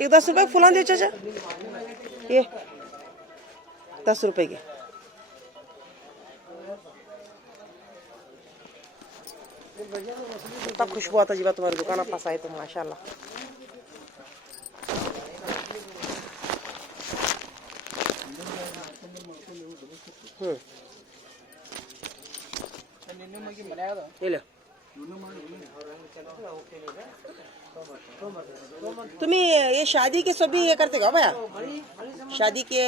एक दस रुपये फुलान दे चाचा। ये दस रुपये के। इतना खुशबू आता जीवा तुम्हारी दुकान पास आए तो माशाल्लाह तुम्हें ये शादी के सभी ये करते क्या भैया? शादी के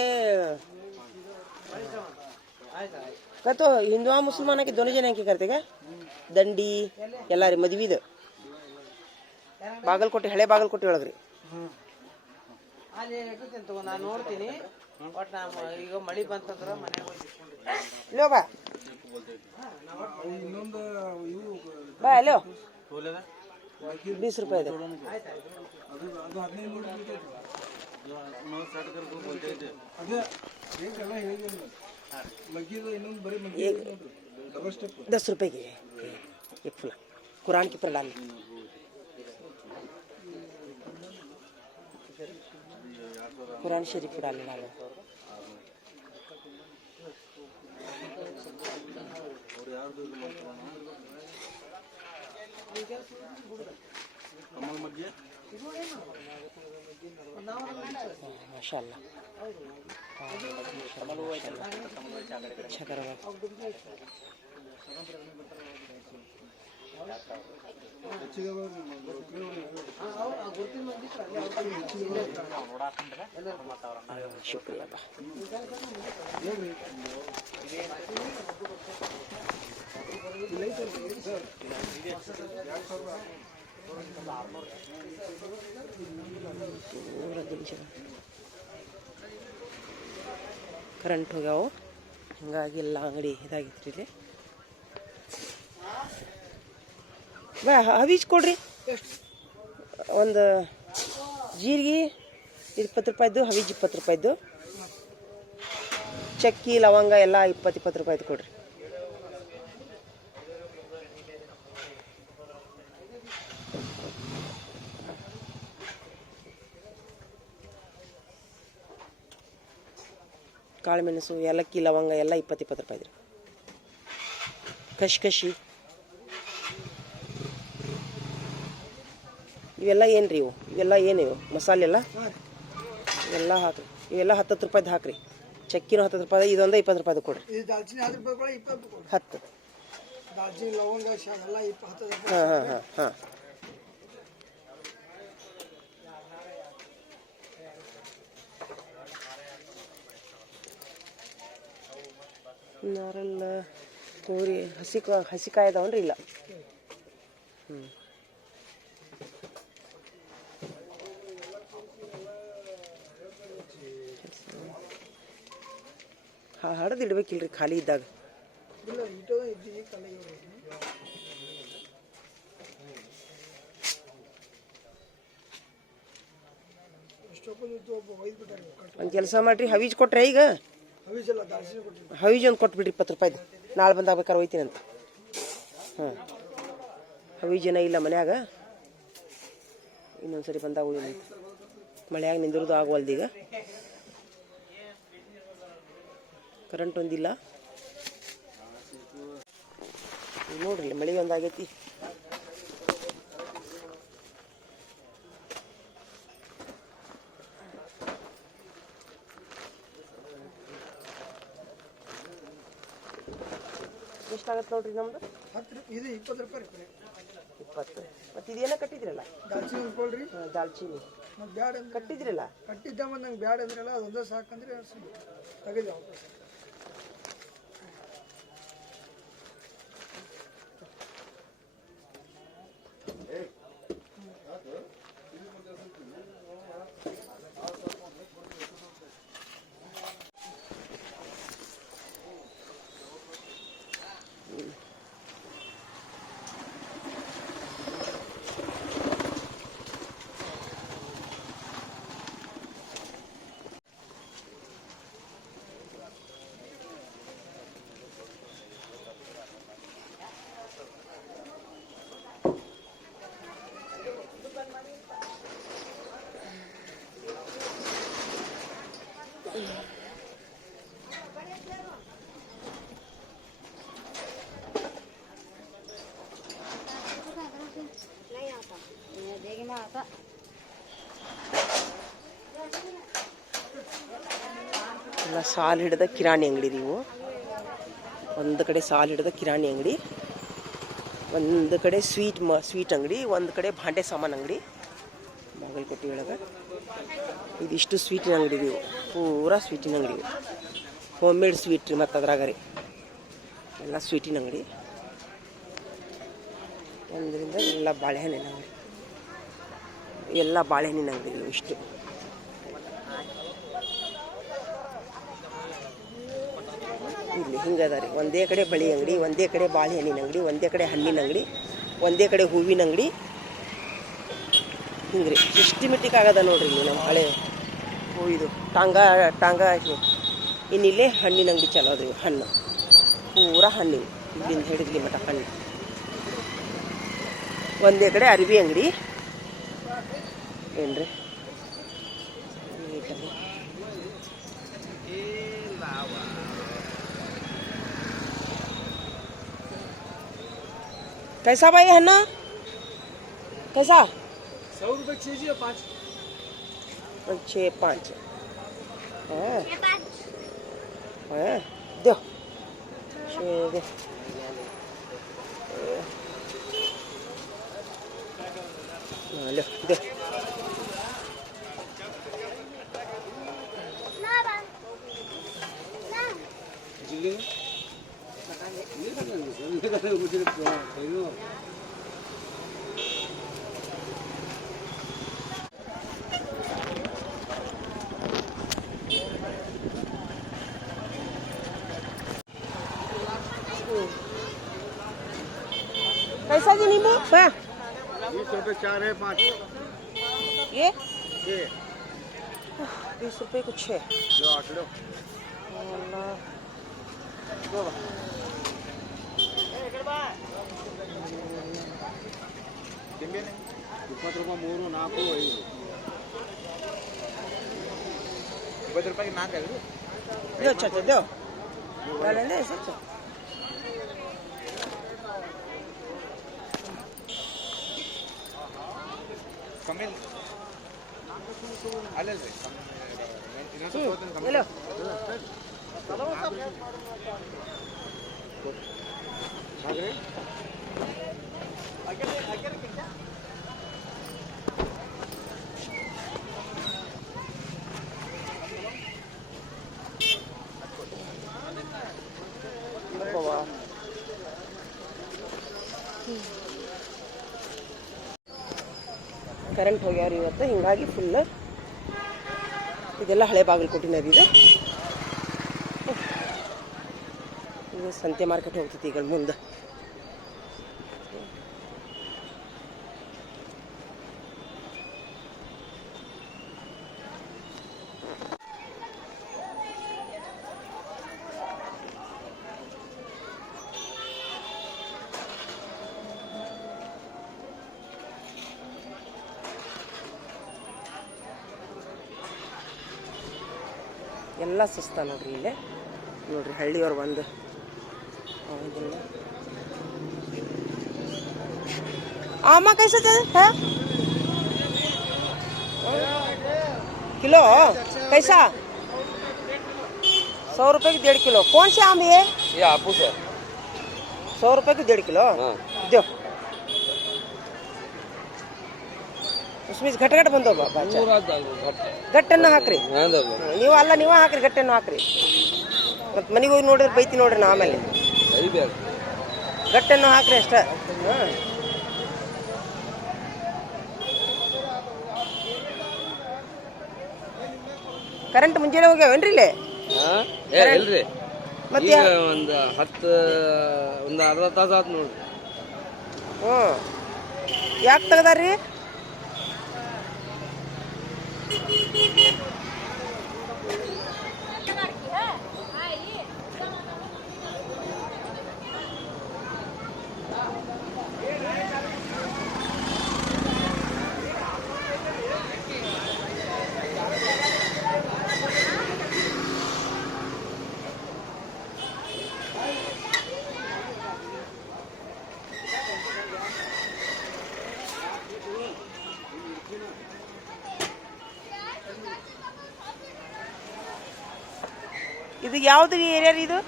तो हिंदुआ मुसलमान के दोनों जने के करते क्या ದಂಡಿ, ಎಲ್ಲ ರೀ ಮದ್ವಿದ ಬಾಗಲಕೋಟೆ, ಹಳೆ ಬಾಗಲಕೋಟೆ ಒಳಗ್ರಿ. ನಾನು ನೋಡ್ತೀನಿ ಈಗ ಮಳಿ ಲೋ ಬೀಸ್ ರೂಪಾಯಿ ಇದೆ. दस रुपए की है। ये फूला। कुरान की प्रणाली। कुरान शरीफ की डालने वाले। माशाल्लाह अच्छा करो शुक्रिया बा ಕರೆಂಟ್ ಹೋಗ್ಯಾವು. ಹಿಂಗಾಗಿ ಎಲ್ಲ ಅಂಗಡಿ ಇದಾಗಿತ್ತು ಇಲ್ಲಿ. ಬಾ ಹವೀಜ್ ಕೊಡ್ರಿ. ಒಂದು ಜೀರಿಗೆ ಇಪ್ಪತ್ತು ರೂಪಾಯಿದ್ದು ಹವೀಜ್ ಇಪ್ಪತ್ತು ರೂಪಾಯಿದ್ದು ಚಕ್ಕಿ, ಲವಂಗ ಎಲ್ಲ ಇಪ್ಪತ್ತು ಇಪ್ಪತ್ತು ರೂಪಾಯಿದು ಕೊಡ್ರಿ. ಕಾಳುಮೆಣಸು ಏಲಕ್ಕಿ ಲವಂಗ ಎಲ್ಲ ಇಪ್ಪತ್ತು ಇಪ್ಪತ್ತು ರೂಪಾಯಿ ರೀ ಕಶಿ ಇವೆಲ್ಲ ಏನು ರೀ ಇವು? ಇವೆಲ್ಲ ಏನು ಇವು? ಮಸಾಲೆ ಎಲ್ಲ? ಇವೆಲ್ಲ ಹಾಕ್ರಿ. ಇವೆಲ್ಲ ಹತ್ತತ್ತು ರೂಪಾಯ್ದು ಹಾಕ್ರಿ. ಚಕ್ಕಿನೂ ಹತ್ತತ್ತು ರೂಪಾಯಿ ಇದೊಂದು ಇಪ್ಪತ್ತು ರೂಪಾಯ್ದು ಕೊಡ್ರಿ. ಹತ್ತು ಹಾಂ ಹಾಂ ಹಾಂ ಹಾಂ. ನಾರಲ್ಲ ಕೋರಿ ಹಸಿ ಹಸಿ ಕಾಯಿ ಅದಾವನ್ರಿ ಇಲ್ಲ. ಹ್ಞೂ ಹಡ್ದಿಡ್ಬೇಕಿಲ್ರಿ ಖಾಲಿ ಇದ್ದಾಗ. ಒಂದು ಕೆಲಸ ಮಾಡ್ರಿ, ಹವೀಜ್ ಕೊಟ್ರೆ ಈಗ? ಹವೀಜ್ ಒಂದು ಕೊಟ್ಬಿಡ್ರಿ ಇಪ್ಪತ್ತು ರೂಪಾಯ್ದು. ನಾಳೆ ಬಂದಾಗ ಬೇಕಾದ್ರೆ ಒಯ್ತೀನಂತ ಹಾಂ ಹವಿಜನ ಇಲ್ಲ ಮನ್ಯಾಗ. ಇನ್ನೊಂದು ಸರಿ ಬಂದಾಗ ಉಳಿ ಮಳೆಯಾಗ ನಿಂದಿರೋದು ಈಗ. ಕರೆಂಟ್ ಒಂದಿಲ್ಲ. ನೋಡ್ರಿ, ಮಳೆ ಒಂದಾಗೈತಿ. ಎಷ್ಟಾಗತ್ತೆ ನೋಡ್ರಿ ನಮ್ದು. ಹತ್ತು ಇದು ಇಪ್ಪತ್ತು ರೂಪಾಯಿ ರೀ ಇಪ್ಪತ್ತು. ಮತ್ತು ಇದೇನ ಕಟ್ಟಿದ್ರಲ್ಲ? ದಾಲ್ಚಿನ್ನಿ ಆ, ದಾಲ್ಚಿನ್ನಿ. ಮತ್ತು ಬ್ಯಾಡ ಕಟ್ಟಿದ್ರಲ್ಲ? ಕಟ್ಟಿದ್ದ ಮತ್ತೆ ನಂಗೆ ಬ್ಯಾಡ ಅಂದ್ರಲ್ಲ ಅದೊಂದೇ ಸಾಕಂದ್ರೆ ತೆಗೆದು ಎಲ್ಲ ಸಾಲು ಹಿಡಿದ ಕಿರಾಣಿ ಅಂಗಡಿ ನೀವು. ಒಂದು ಕಡೆ ಸಾಲು ಹಿಡಿದ ಕಿರಾಣಿ ಅಂಗಡಿ, ಒಂದು ಕಡೆ ಸ್ವೀಟ್ ಮ, ಸ್ವೀಟ್ ಅಂಗಡಿ, ಒಂದು ಕಡೆ ಭಾಂಡೆ ಸಾಮಾನು ಅಂಗಡಿ. ಬಾಗಲಕೋಟೆ ಒಳಗೆ. ಇದಿಷ್ಟು ಸ್ವೀಟಿನ ಅಂಗಡಿ ನೀವು. ಪೂರಾ ಸ್ವೀಟಿನ ಅಂಗಡಿ ಹೋಮ್ ಮೇಡ್ ಸ್ವೀಟ್ ರೀ ಮತ್ತು ಅದ್ರಾಗ ರೀ. ಎಲ್ಲ ಸ್ವೀಟಿನ ಅಂಗಡಿ. ಒಂದರಿಂದ ಎಲ್ಲ ಬಾಳೆಹಣ್ಣಿನ ಅಂಗಡಿ. ಎಲ್ಲ ಬಾಳೆಹಣ್ಣಿನ ಅಂಗಡಿಗಳು ಇಷ್ಟು. ಇಲ್ಲಿ ಹಿಂಗದ ರೀ. ಒಂದೇ ಕಡೆ ಬಳಿ ಅಂಗಡಿ, ಒಂದೇ ಕಡೆ ಬಾಳೆಹಣ್ಣಿನ ಅಂಗಡಿ, ಒಂದೇ ಕಡೆ ಹಣ್ಣಿನ ಅಂಗಡಿ, ಒಂದೇ ಕಡೆ ಹೂವಿನ ಅಂಗಡಿ. ಹಿಂಗ್ರಿ ಸಿಸ್ಟಮೆಟಿಕ್ ಆಗದ ನೋಡ್ರಿ ಇಲ್ಲಿ ನಮ್ಮ ಹಳೆ ಹೂ ಇದು. ಟಾಂಗ ಟಾಂಗ ಇನ್ನಿಲ್ಲಿ ಹಣ್ಣಿನ ಅಂಗಡಿ ಚಲೋ ಅದ್ರಿ. ಹಣ್ಣು. ಪೂರ ಹಣ್ಣು ಇಲ್ಲಿಂದ ಹಿಡಿದ್ಲಿ ಮಟ ಹಣ್ಣು ಒಂದೇ ಕಡೆ ಅರಿವಿ ಅಂಗಡಿ. ಏನ್ರಿ ನೀಟಾಗಿ. कैसा भाई है ना कैसा सौ रुपये कीजिए पाँच छः पाँच हाँ हाँ दो छः कैसा जी नींबू हाँ बीस रुपये चार है पाँच ये छः बीस रुपये को छः जो आठ लो ಇಪ್ಪತ್ತು ರೂಪಾಯಿ ಮೂರು ನಾಲ್ಕು ಐದು ಇಪ್ಪತ್ತು ರೂಪಾಯಿಗೆ ನಾಲ್ಕು ಐದು दो चाचा दो કમિલ ಅಲ್ಲಲ್ಲ ರೀ ಹಾಗೆ ಹಾಗೆ ಕರೆಂಟ್ ಹೋಗ್ಯಾವ್ರಿ ಇವತ್ತು. ಹಿಂಗಾಗಿ ಫುಲ್ ಇದೆಲ್ಲ ಹಳೆ ಬಾಗಲಕೋಟಿನ ಇದು. ಇದು ಸಂತೆ ಮಾರ್ಕೆಟ್ ಹೋಗ್ತೈತಿ ಈಗ ಮುಂದೆ. ಎಲ್ಲ ಸುಸ್ತ ನೋಡ್ರಿ ಇಲ್ಲೇ ನೋಡ್ರಿ ಹಳ್ಳಿಯವ್ರು ಬಂದು ಹೌದಿಲ್ಲ आमा कैसे चल है किलो कैसा सौ रुपए की डेढ़ किलो कौन से आम है ये आपूस है सौ रुपए की डेढ़ किलो दो ಕಿಸ್ಮಿಸ್ ಘಟ್ ಘಟ್ ಬಂದವ ಬಾಬಾ ಗಟ್ಟನ್ನು ಹಾಕ್ರಿ. ನೀವು ಅಲ್ಲ ನೀವ ಹಾಕ್ರಿ ಗಟ್ಟನ್ನು ಹಾಕ್ರಿ. ಮತ್ತೆ ಮನೆಗೆ ಹೋಗಿ ನೋಡಿದ್ರೆ ಬೈತಿ ನೋಡ್ರಿ ನಾ ಆಮೇಲೆ. ಗಟ್ಟನ್ನು ಹಾಕ್ರಿ ಅಷ್ಟ. ಹಾಂ. ಕರೆಂಟ್ ಮುಂಜಾನೆ ಹೋಗ್ಯಾವೇನ್ರಿ ಇಲ್ಲೇ? ಇಲ್ರಿ. ಮತ್ತೆ ಒಂದು ಹತ್ತು ಒಂದು ಅರ್ಧ ತಾಸು ಆತು ನೋಡ್ರಿ. ಹ್ಞೂ ಯಾಕೆ ತೆಗ್ದಾರ್ರಿ? ಇದು ಯಾವ್ದು ಏರಿಯಾ ರೀ ಇದು?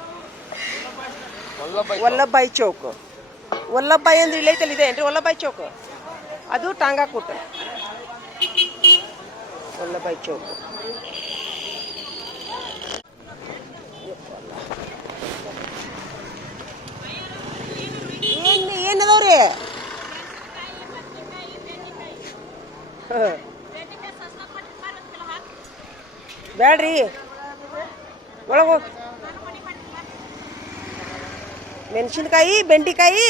ವಲ್ಲಭಾಯಿ ಚೌಕ್. ವಲ್ಲಭಾಯಿ ಅಂದ್ರೆ ಇಲ್ಲಿ ಐತಲ್ಲ ಇದೆ ಏನ್ರಿ? ವಲ್ಲಭಾಯಿ ಚೌಕ್. ಅದು ಟಾಂಗಾ ಕೂಟ. ವಲ್ಲಭಾಯಿ ಚೌಕ್. ಏನ್ ಏನದವ್ರಿ ಬ್ಯಾಡ್ರಿ. ಒಳಗೆ. ಮೆಣಸಿನ್ಕಾಯಿ, ಬೆಂಡಿಕಾಯಿ.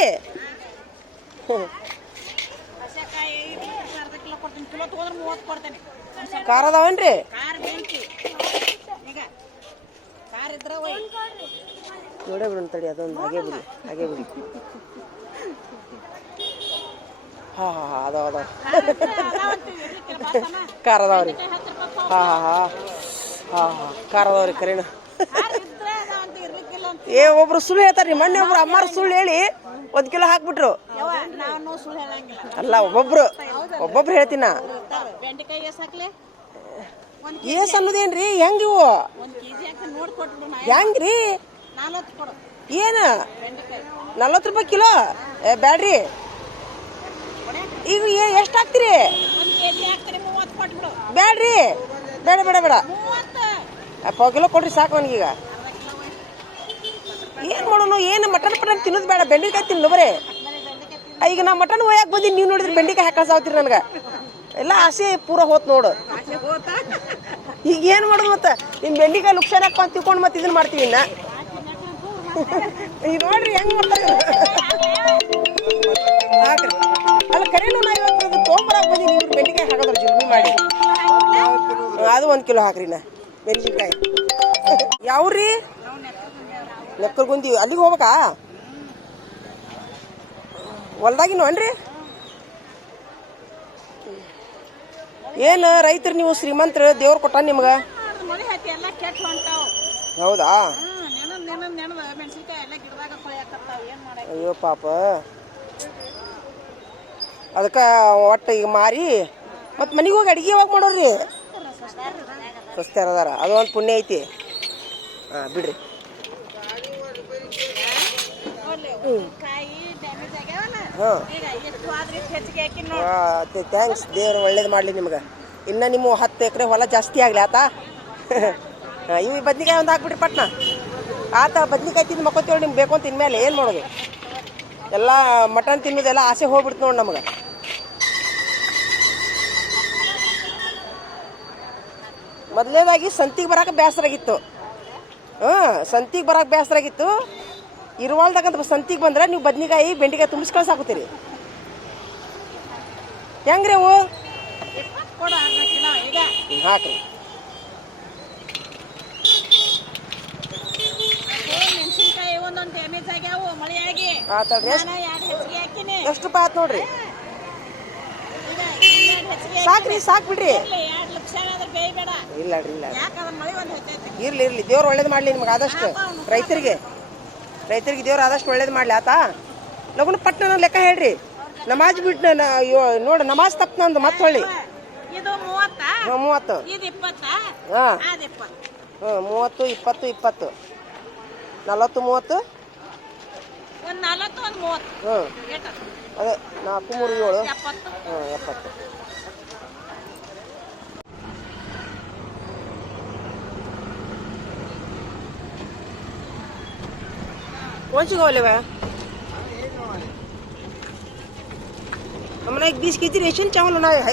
ಖಾರ ಅದಾವೇನ್ರಿ ನೋಡೇ ಬಿಡೋಣ ತಡಿ, ಅದೊಂದು ಹಾಗೆ ಬಿಡಿ ಹಾಗೆ ಬಿಡಿ. ಹಾ ಹಾ ಹಾ, ಅದಾವ ಅದಾವ. ಖಾರ ಅದಾವ್ರಿ ಹಾ ಹಾ ಹಾ. ಹಾ ಹಾ ಖಾರ ಅದಾವ್ರಿ ಕರೆನ. ಏ ಒಬ್ರು ಸುಳ್ಳು ಹೇಳ್ತಾರ್ರಿ ಮೊನ್ನೆ ಒಬ್ರು ಅಮ್ಮಾರು ಸುಳ್ಳು ಹೇಳಿ ಒಂದ್ ಕಿಲೋ ಹಾಕ್ಬಿಟ್ರು. ಅಲ್ಲ ಒಬ್ಬೊಬ್ರು ಒಬ್ಬೊಬ್ರು ಹೇಳ್ತೀನ ಏಸ್ ಅನ್ನೋದೇನ್ರಿ? ಹೆಂಗ್ ಇವು? ಹೆಂಗ್ರಿ? ಏನ? ನಲ್ವತ್ತು ರೂಪಾಯಿ ಕಿಲೋ? ಏ ಬ್ಯಾಡ್ರಿ. ಈಗ ಎಷ್ಟು ಹಾಕ್ತಿರಿ? ಬ್ಯಾಡ್ರಿ. ಬೇಡ ಬೇಡ ಬೇಡ. ಪಾವ್ ಕಿಲೋ ಕೊಡ್ರಿ ಸಾಕು ನನಗೀಗ ಏನು ಮಾಡೋಣ ಏನು ಮಟನ್ ಪಟನ್ ತಿನ್ನೋದು ಬೇಡ. ಬೆಂಡೆಕಾಯಿ ತಿನ್ನು ಬರೇ. ಈಗ ನಾ ಮಟನ್ ಒಯ್ಯಾಕ ಬಂದೀನಿ. ನೀವು ನೋಡಿದ್ರೆ ಬೆಂಡೆಕಾಯಿ ಹಾಕಸಾವ್ತೀರಿ ನನಗೆ. ಎಲ್ಲ ಆಸೆ ಪೂರ ಹೋತ್ ನೋಡು. ಈಗ ಏನು ಮಾಡೋದು ಮತ್ತೆ? ನಿಮ್ಮ ಬೆಂಡೆಕಾಯಿ ಲುಕ್ಸಾನ್ ಅಂತ ತಿಳ್ಕೊಂಡು ಮತ್ತೆ ಇದನ್ನ ಮಾಡ್ತೀವಿ ಇನ್ನ. ಈಗ ನೋಡ್ರಿ ಹೆಂಗ್ ಮಾಡ್ತಾರೆ. ಅಲ್ಲ, ಕರೆನು ನಾ ಇವತ್ತು ಇವ್ರು ಬೆಂಡೆಕಾಯಿ ಹಾಕೋದ್ರ ಜುಲ್ಮಿ ಮಾಡಿ. ಅದು ಒಂದು ಕಿಲೋ ಹಾಕ್ರಿ ನಾ. ಮೆಣಸಿನ್ಕಾಯಿ ಯಾವ್ರಿ? ನೆಕ್ಕಲ್ಗುಂದಿ ಅಲ್ಲಿಗೆ ಹೋಗ್ಬೇಕಾ? ಹೊಲ್ದಾಗಿನೂ ಅನ್ರಿ ಏನು ರೈತರು ನೀವು ಶ್ರೀಮಂತರು, ದೇವ್ರು ಕೊಟ್ಟ ನಿಮ್ಗೆ? ಹೌದಾ? ಅಯ್ಯೋ ಪಾಪ. ಅದಕ್ಕೆ ಒಟ್ಟು ಈಗ ಮಾರಿ. ಮತ್ತು ಮನೆಗೆ ಹೋಗಿ ಅಡಿಗೆ ಯಾವಾಗ ಮಾಡೋರಿ ಸಸ್ತ್ಯಾರ ಅದಾರ. ಅದು ಒಂದು ಪುಣ್ಯ ಐತಿ. ಹಾಂ, ಬಿಡ್ರಿ. ಹಾಂ. ಥ್ಯಾಂಕ್ಸ್ ದೇವ್ರು ಒಳ್ಳೇದು ಮಾಡಲಿ ನಿಮ್ಗೆ. ಇನ್ನು ನಿಮ್ಮ ಹತ್ತು ಎಕರೆ ಹೊಲ ಜಾಸ್ತಿ ಆಗಲಿ ಆತ. ಇವು ಬದ್ನಿಕಾಯಿ ಒಂದು ಹಾಕ್ಬಿಟ್ರಿ ಪಟ್ನ. ಆತ ಬದ್ನಿಕಾಯಿ ತಿಂದು ಮಕ್ಕೋತೀವಿ ನಿಮ್ಗೆ ಬೇಕು ಅಂತ ಇನ್ಮೇಲೆ ಏನು ಮಾಡೋದು? ಎಲ್ಲ ಮಟನ್ ತಿನ್ನೋದೆಲ್ಲ ಆಸೆ ಹೋಗ್ಬಿಡ್ತು ನೋಡಿ ನಮಗೆ. ಮೊದಲನೇದಾಗಿ ಸಂತಿಗೆ ಬರಕ್ಕೆ ಬೇಸರಾಗಿತ್ತು ಹಾಂ ಸಂತಿಗೆ ಬರಕ್ಕೆ ಬೇಸರಾಗಿತ್ತು ಇರುವಾಳ್ದಾಗಂತ ಸಂತಿಗೆ ಬಂದ್ರೆ ನೀವು ಬದ್ನಿಕಾಯಿ ಬೆಂಡಿಕಾಯಿ ತುಂಬಿಸಿ ಕಳ್ಸಾಕತ್ತೀರಿ ಹೆಂಗ್ರಿ ಅವು? ಹಾಕ್ರಿ. ಎಷ್ಟು ರೂಪಾಯಿ ಆಯ್ತು ನೋಡ್ರಿ? ಸಾಕ್ರಿ ಸಾಕ್ ಬಿಡ್ರಿ ಇಲ್ಲ ರೀ ಇಲ್ಲ ಇರ್ಲಿ ಇರ್ಲಿ. ದೇವ್ರು ಒಳ್ಳೇದು ಮಾಡ್ಲಿ ನಿಮ್ಗೆ ಆದಷ್ಟು. ರೈತರಿಗೆ. ರೈತರಿಗೆ ದೇವ್ರು ಆದಷ್ಟು ಒಳ್ಳೇದು ಮಾಡ್ಲಿ ಆತ? ಲಗುನ ಪಟ್ನ ಲೆಕ್ಕ ಹೇಳ್ರಿ. ನಮಾಜ್ ಬಿಟ್ಟು ನೋಡು ನಮಾಜ್ ತಪ್ಪ ನಂದು ಮತ್ತೆ ಹೊಳ್ಳಿ. ಮೂವತ್ತ? ಹಾಂ ಮೂವತ್ತು. ಇಪ್ಪತ್ತ? ಹಾಂ. ಇಪ್ಪತ್ತು. ಹ್ಞೂ ಮೂವತ್ತು ಇಪ್ಪತ್ತು ಇಪ್ಪತ್ತು. ನಲವತ್ತು ಮೂವತ್ತು? ಹ್ಞೂ ಅದೇ ನಾಲ್ಕು ಮೂರು ಏಳು. ಹ್ಮ್ ಎಪ್ಪತ್ತು. कौन सी गोले है? हमने एक बीस के जी रेशन चावल होना है।